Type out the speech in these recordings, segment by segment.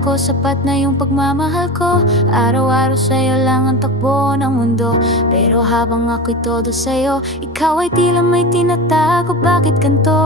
ko sapat na yung pagmamahal ko. Araw-araw sa'yo lang ang takbo ng mundo. Pero habang ako'y todo sa'yo, ikaw ay tila may tinatago. Bakit ganito?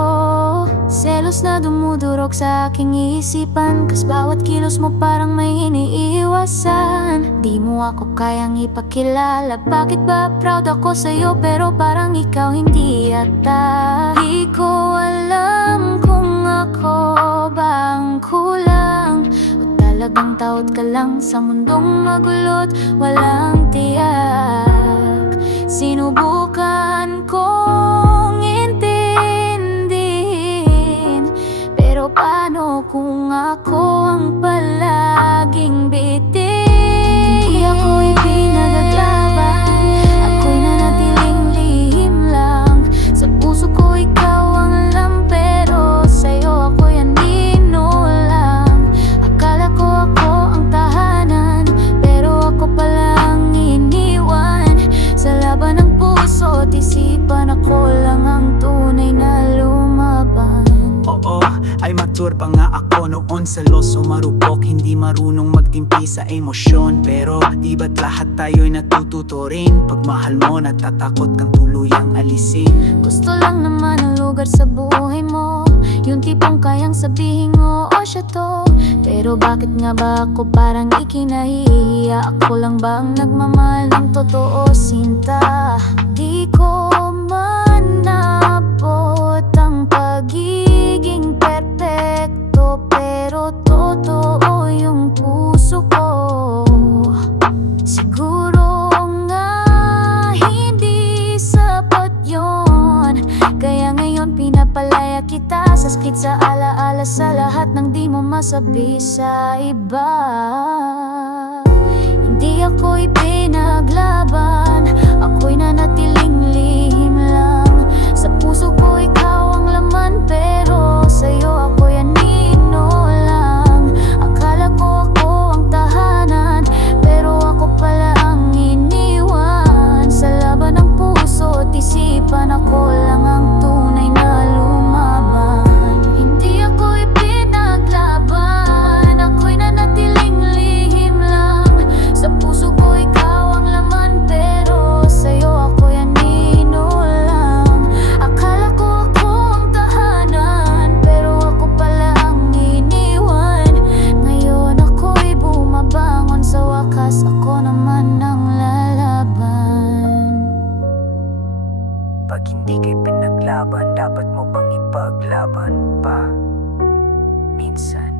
Selos na dumudurog sa aking isipan, kas bawat kilos mo parang may iniiwasan. Di mo ako kayang ipakilala. Bakit ba proud ako sa'yo pero parang ikaw hindi yata? Di ko alam kung ako ba ang kulang o talagang tawad ka lang sa mundong magulot walang tiyak. Sinubukan kong intindihin, pero paano kung ako ang palaging bitin? Di ako'y pinagaglaban, ako'y nanatiling lihim lang. Sa puso ko ikaw ang alam, pero sa'yo ako'y anino lang. Akala ko ako ang tahanan, pero ako palang iniwan. Sa laban ng puso at isipan, ako lang ang tunay na lumaban. Oo, ay mature pa nga ako noon. Seloso marupok, hindi marunong magtimpi sa emosyon. Pero di ba't lahat tayo'y natututo rin? Pagmahal mo, natatakot kang tuluyang alisin. Gusto lang naman ang lugar sa buhay mo, yung tipong kayang sabihin mo, oh siya to. Pero bakit nga ba ako parang ikinahihiya? Ako lang ba ang nagmamahal ng totoo, sinta? Di ko man naabot ang pagiging perpekto, pero totoo yung puso ko. Siguro nga hindi sapat yon, kaya ngayon pinapalaya kita sa sakit, sa alaala, sa lahat ng di mo masabi sa iba. Hindi ako'y pinaglaban, ako'y nanatiling lihim lang. Sa puso ko ikaw ang laman, pero sa'yo ako'y anino lang. Akala ko ako ang tahanan, pero ako pala ang iniwan. Sa laban ng puso at isipan, ako lang ang tunay na lumaban. Hindi ako'y pinaglaban, ako'y nanatiling lihim lang. Sa puso ko ikaw ang laman, pero sa'yo ako'y anino lang. Akala ko ako ang tahanan, pero ako pala ang iniwan. Ngayon ako'y bumabangon, sa wakas ako naman ang lalaban. Pag hindi kay pinaglaban, dapat mo bang ipaglaban pa? Minsan